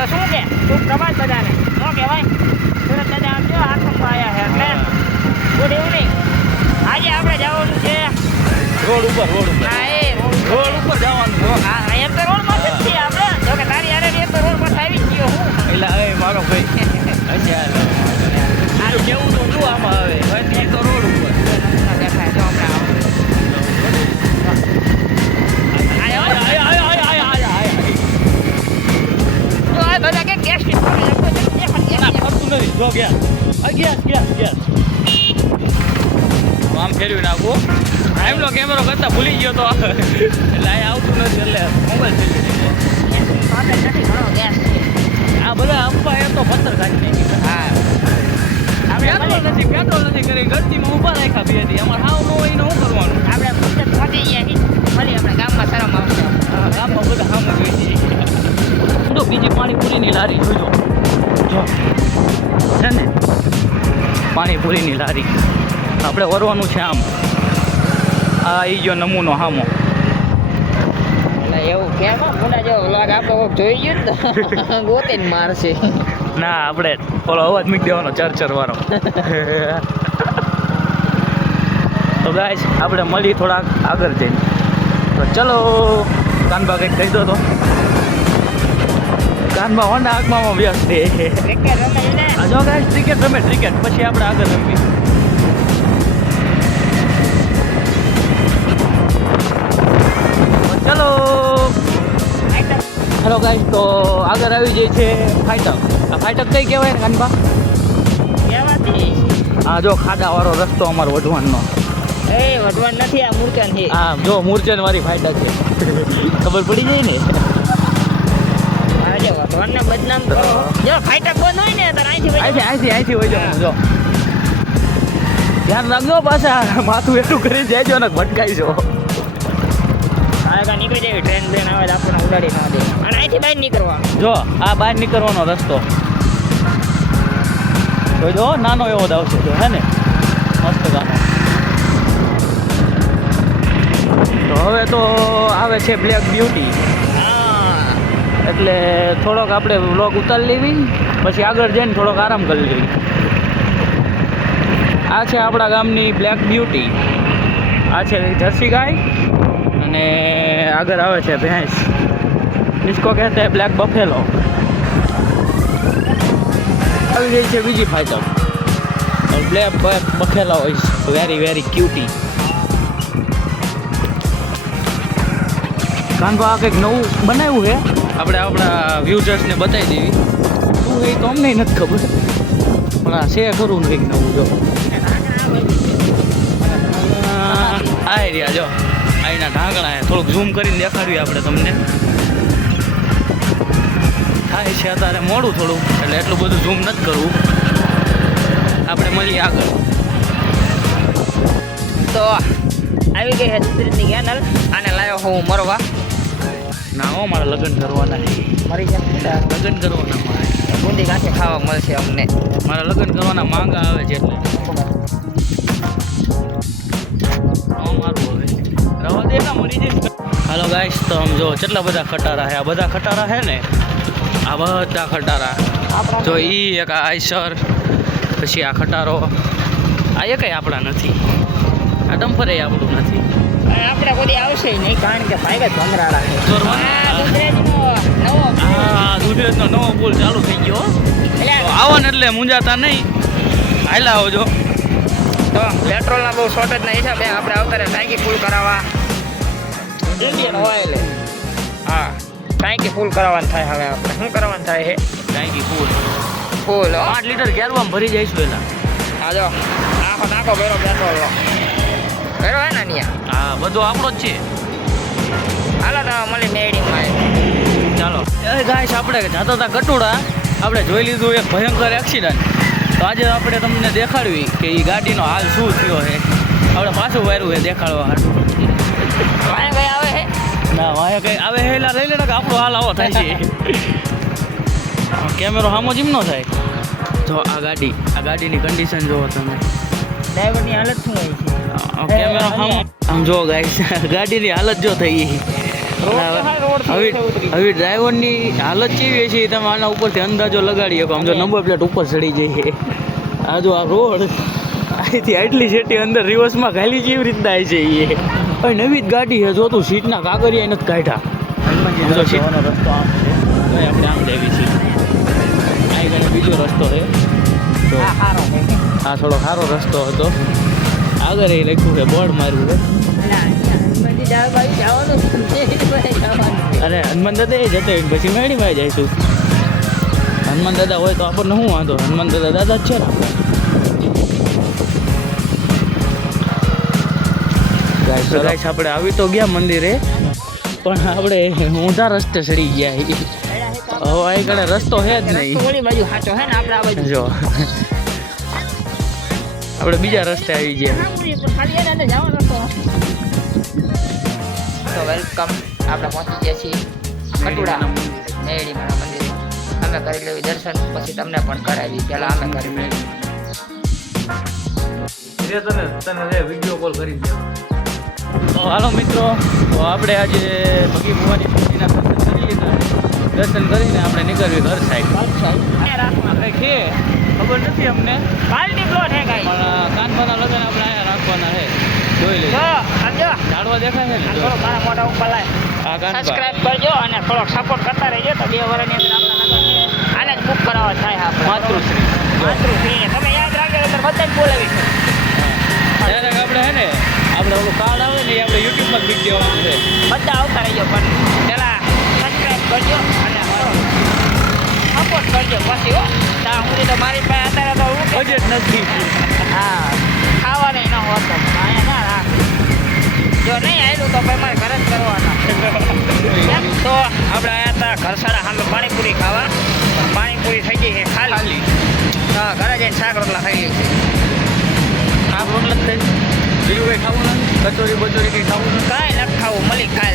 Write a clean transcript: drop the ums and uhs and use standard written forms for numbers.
તો શું કે ખૂબ પ્રભાત બધાને શું કહેવાય સુરત દાદા આમ જો આશ્રમમાં આવ્યા છે એટલે ગુડ ઇવનિંગ. આજે આપણે જવાનું છે રોડ ઉપર હા એ રોડ ઉપર જવાનું. હા એમ તો રોડ માં જ છીએ આપણે. જો કે તારી હારે એક તો રોડ પર આવી ગયો હું એટલે હવે મારો ભાઈ આ કેવું તો શું આમાં હવે એ તો રોડ ઉપર દેખાય જો આપણે જો આ બધા કે ગેસ નથી જો ગેસ આમ ફેરવી નાખું. એમનો કેમેરો કરતા ભૂલી ગયો તો એટલે અહીંયા આવતું નથી એટલે મોબાઈલ ફેરવી નાખ્યો. ગેસ છે આ બધા અપ્પા એ તો પથ્થર કાઢી નાખી. હા પેટ્રોલ નથી કરી ગરદીમાં ઊભા રાખ્યા બે દી. અમારે હાવ નો હોય ને શું કરવાનું? આપણે પૂછે પહોંચી ગયા છીએ ફરી આપણે ગામમાં શરમ આવશે. ગામમાં બધા સામે જોઈ જઈએ. તો બીજી પાણીપુરીની લારી જોજો જો છે ને પાણીપુરીની લારી. આપણે વરવાનું છે આમ. આ આવી ગયો નમૂનો હામો. એટલે એવું કેમ મુના જેવો વ્લોગ આપણો જોઈ ગયો ને તો ગોતીને મારશે. ના આપણે ઓલો અવાજ મૂકી દેવાનો ચરચર વાળો. તો ગાઈસ આપણે મળી થોડાક આગળ જઈને. તો ચલો કાનબા કંઈક કહી દો તો. કાનબા હોન્ડા આગમાં વ્યસ્ત છે. ક્રિકેટ રમાય ને જો ગાઈસ ક્રિકેટ રમે ક્રિકેટ પછી આપણે આગળ રમીએ. ચલો હેલો ગાઈસ તો આગળ આવી જાય છે ફાઈટક. આ ફાઈટક કઈ કહેવાય ને કાનબા? કહેવાતી આ જો ખાડાવાળો રસ્તો અમારો વઢવાણનો. એ વઢવાણ નથી આ મૂર્છન છે. હા જો મૂર્છન વાળી ફાઈટક છે. ખબર પડી જાય ને. આજે વઢવાણને બદનામ કરો. જો ફાઈટક બંધ હોય ને તો અહીંથી હોય જવાનું જો. ધ્યાન રાખજો પાછા માથું એટલું કરી જાય ને ભટકાઈ જો. નીકળી જાય ટ્રેન બેન આવે તો આપણને ઉડાડી ના દે. અને અહીંથી બહાર નીકળવા જો આ બહાર નીકળવાનો રસ્તો જો નાનો એવો જ આવશે જો હે ને મસ્ત ગાનો. તો હવે તો આવે છે બ્લેક બ્યુટી. હા એટલે થોડોક આપણે વ્લોગ ઉતારી લેવી પછી આગળ જઈને થોડોક આરામ કરી લેવી. આ છે આપણા ગામની બ્લેક બ્યુટી. આ છે જર્સી ગાય અને આગળ આવે છે ભેંસ. इसको कहते हैं બ્લેક બફેલો. આવી રહી છે બીજી fighter black Buffalo is very very cutie. Kanba કંઈક નવું બનાવ્યું છે આપણે આપણા વ્યૂઝર્સને બતાવી દેવી. શું એ તો અમને નથી ખબર પણ આ છે ખરું કંઈક નવું જો. આ રહ્યા જો અહીંના ઢાંકણા થોડુંક ઝૂમ કરીને દેખાડ્યું આપણે તમને. થાય છે અત્યારે મોડું થોડું એટલે એટલું બધું ઝૂમ નથી કરવું. આપણે મળીએ આગળ. તો આવી ગઈ છે સુરતની કેનલ. આને લાવ્યો હું મરવા. ના હો મારે લગ્ન કરવાના. મરી જાય લગ્ન કરવાના મારે. બુંદી કાંઠે ખાવા મળશે અમને. મારા લગ્ન કરવાના માંગા આવે છે એટલે મારું હવે રવા દે ના મરી જઈશ. હાલો ગાઈસ તો આમ જો કેટલા બધા ખટારા છે. આ બધા ખટારા છે ને આ બધા ખટારા જો ઈ એક આઈસર પછી આ ખટારો આ એ કઈ આપણા નથી. આ ડમ્પર એ આપણું નથી. આપણે કોઈ આવશે નહીં કારણ કે ભાઈ જ ભમરાડા છે. હા ગુજરાતનો નવો પુલ ચાલુ થઈ ગયો. આવો ને એટલે મુંજાતા નહીં. હાલા આવજો. તો પેટ્રોલના બહુ શોર્ટેજના હિસાબે આપણે આવતા ટાંકી ફૂલ કરાવવા ઇન્ડિયન ઓઇલ. હા ટાંકી ફૂલ કરાવવાનું થાય. હવે આપણે શું કરવાનું થાય છે ટાંકી ફૂલ 5 લીટર ગેરવામાં ભરી જઈશ પહેલાં. હા જો આખો નાખો ભેરો પેટ્રોલ ભેરો હે ને અહીંયા. હા બધો આપણો જ છે. હાલો તો મળી મેડીમાં. ચાલો એ ગાઈસ આપણે જતા હતા કટોડા. આપણે જોઈ લીધું એક ભયંકર એક્સિડન્ટ. તો આજે આપણે તમને દેખાડવી કે એ ગાડીનો હાલ શું થયો છે. આપણે પાછું વાયરું છે દેખાડવા હાટું. વાય ભાઈ આવે છે ના વાય કંઈ આવે છે એટલે લઈ લે ને કે આપણો હાલ આવો થાય છે. કેમેરો સામો જીમ નો થાય. જો આ ગાડીની કન્ડિશન જોવો તમે. ડ્રાઈવરની હાલત શું હોય છે કેમેરો સામો આમ જો ગાઈસ ગાડીની હાલત જો થઈ હવે ડ્રાઈવરની હાલત કેવી છે તમે આના ઉપરથી અંદાજો લગાડી શકો. આમ જો નંબર પ્લેટ ઉપર ચડી જઈએ. આ જો આ રોડ અહીંથી આટલી સેટી અંદર રિવર્સમાં ખાલી કેવી રીતના આવી છે એ હવે નવી જ ગાડી છે. જો તું સીટના કાગળિયા નથી કાઢ્યા. જો સીટ રસ્તો આમ છે. આપણે આમ જઈએ છીએ. અહીં આગળ બીજો રસ્તો છે. તો આ થોડો સારો રસ્તો હતો. આગળ એ લખ્યું છે બોર્ડ માર્યું છે. અરે હનુમાન દાદા એ જતો પછી મેળીમાં જઈશું. હનુમાન દાદા હોય તો આપણને શું વાંધો. હનુમાન દાદા દાદા જ છે ને આપણે. ગાઈસ આપણે આવી તો ગયા મંદિરે પણ આપણે ઊંધા રસ્તે ચડી ગયા. હવે અહીં કણે રસ્તો છે જ નહીં. જો આપણે બીજા રસ્તે આવી ગયા. તો વેલકમ. આપણે પહોંચી ગયા છીએ ખટુડા મેળીમાં મંદિરે. અમે કરી લેવી દર્શન, પછી તમને પણ કરાવી. પહેલા અમે કરી લેવી. વિડીયો કોલ કરી દે. તો હાલો મિત્રો, તો આપણે આજે ભગી ભુવાની મૂર્તિના દર્શન કરી લીધા. દર્શન કરીને આપણે નીકળવી ઘર સાઈડ. આપણે છે ખબર નથી અમને. પાલટી પ્લોટ હે ગાઈ. પણ કાનભાના લગન આપણે અહીંયા રાખવાના છે. જોઈ લેજો. ઝાડવા દેખાય છે ને. થોડો મારા મોઢા ઉપર લાય. આ કાનભા સબસ્ક્રાઇબ કરજો અને થોડોક સપોર્ટ કરતા રહેજો. તો 2 વર્ષની અંદર આપણા લગન છે આને જ બુક કરાવવા થાય આપણે. માતૃશ્રી. માતૃશ્રી તમે યાદ રાખજો તો બધાને બોલાવીશું. ત્યારે આપણે હે ને આપણે ઓલું કાર્ડ આવે ને એ આપણે યુટ્યુબમાં બી દેવાનું છે. બધા આવતા રહેજો પણ પેલા સબસ્ક્રાઇબ કરજો અને સપોર્ટ કરજો પછી હો. ત્યાં સુધી તો મારી પાસે અત્યારે તો હું બજેટ નથી. હા ખાવા નહીં ન હોતો અહીંયા ના રાખ. જો નહીં આવ્યું તો ભાઈ મારે ઘરે જ કરવાના. તો આપણે આવ્યા હતા ઘરસાડા સામે પાણીપુરી ખાવા. પણ પાણીપુરી થઈ ગઈ છે ખાલી. હા ઘરે જઈને શાક રોટલા ખાઈ લઈએ. આ રોટલા જ થાય. બીજું કંઈ ખાવું નથી. કચોરી બચોરી કંઈ ખાવું નથી. કાંઈ નથી ખાવું મળી કાંઈ